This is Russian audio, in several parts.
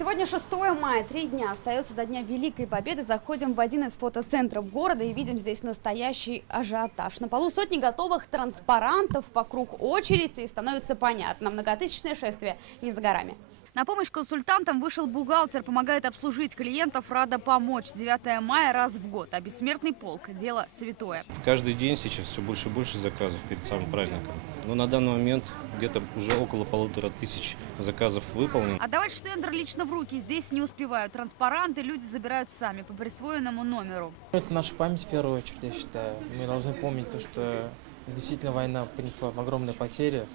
Сегодня 6 мая, 3 дня остается до Дня Великой Победы. Заходим в один из фотоцентров города и видим здесь настоящий ажиотаж. На полу сотни готовых транспарантов, вокруг очереди, и становится понятно, многотысячное шествие не за горами. На помощь консультантам вышел бухгалтер, помогает обслужить клиентов, рада помочь. 9 мая раз в год, а бессмертный полк – дело святое. Каждый день сейчас все больше и больше заказов перед самым праздником. Но на данный момент где-то уже около 1500 заказов выполнено. Отдавать штендер лично в руки здесь не успевают. Транспаранты люди забирают сами по присвоенному номеру. Это наша память в первую очередь, я считаю. Мы должны помнить то, что действительно война принесла огромные потери,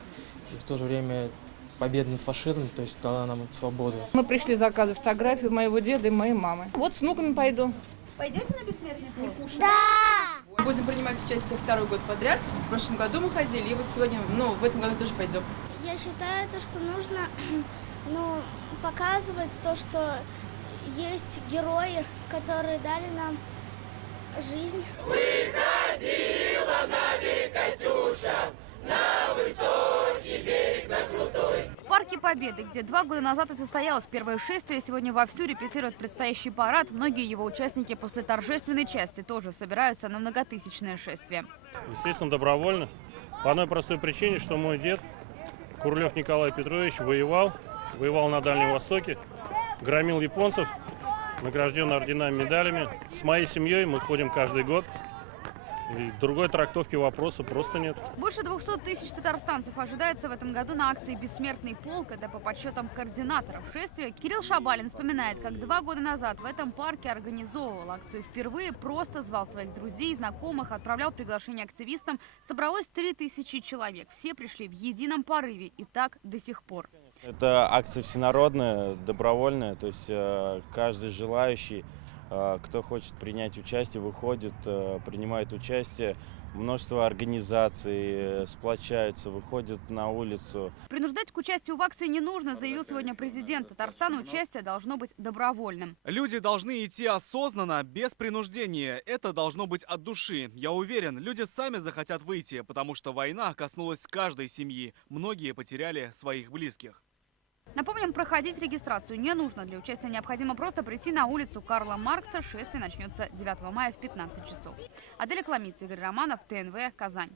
и в то же время победа над фашизмом, то есть дала нам свободу. Мы пришли заказывать фотографию моего деда и моей мамы. Вот с внуками пойду. Пойдете на бессмертный полк? Да! Будем принимать участие второй год подряд. В прошлом году мы ходили, и вот сегодня, в этом году тоже пойдем. Я считаю, что нужно показывать то, что есть герои, которые дали нам жизнь. Выходила на берег Катюша, на высокий берег, на крутой. В парке Победы, где 2 года назад и состоялось первое шествие, сегодня вовсю репетирует предстоящий парад. Многие его участники после торжественной части тоже собираются на многотысячное шествие. Естественно, добровольно. По одной простой причине, что мой дед, Курлев Николай Петрович, воевал на Дальнем Востоке, громил японцев, награжден орденами, медалями. С моей семьей мы ходим каждый год. И другой трактовки вопроса просто нет. Больше 200 тысяч татарстанцев ожидается в этом году на акции «Бессмертный полк». Это по подсчетам координаторов шествия. Кирилл Шабалин вспоминает, как 2 года назад в этом парке организовывал акцию впервые. Просто звал своих друзей, знакомых, отправлял приглашение активистам. Собралось 3000 человек. Все пришли в едином порыве. И так до сих пор. Это акция всенародная, добровольная. То есть каждый желающий, кто хочет принять участие, выходит, принимает участие. Множество организаций сплочаются, выходят на улицу. Принуждать к участию в акции не нужно, заявил сегодня президент. Татарстана участие должно быть добровольным. Люди должны идти осознанно, без принуждения. Это должно быть от души. Я уверен, люди сами захотят выйти, потому что война коснулась каждой семьи. Многие потеряли своих близких. Напомним, проходить регистрацию не нужно. Для участия необходимо просто прийти на улицу Карла Маркса. Шествие начнется 9 мая в 15 часов. Аделя Кламиц, Игорь Романов, ТНВ, Казань.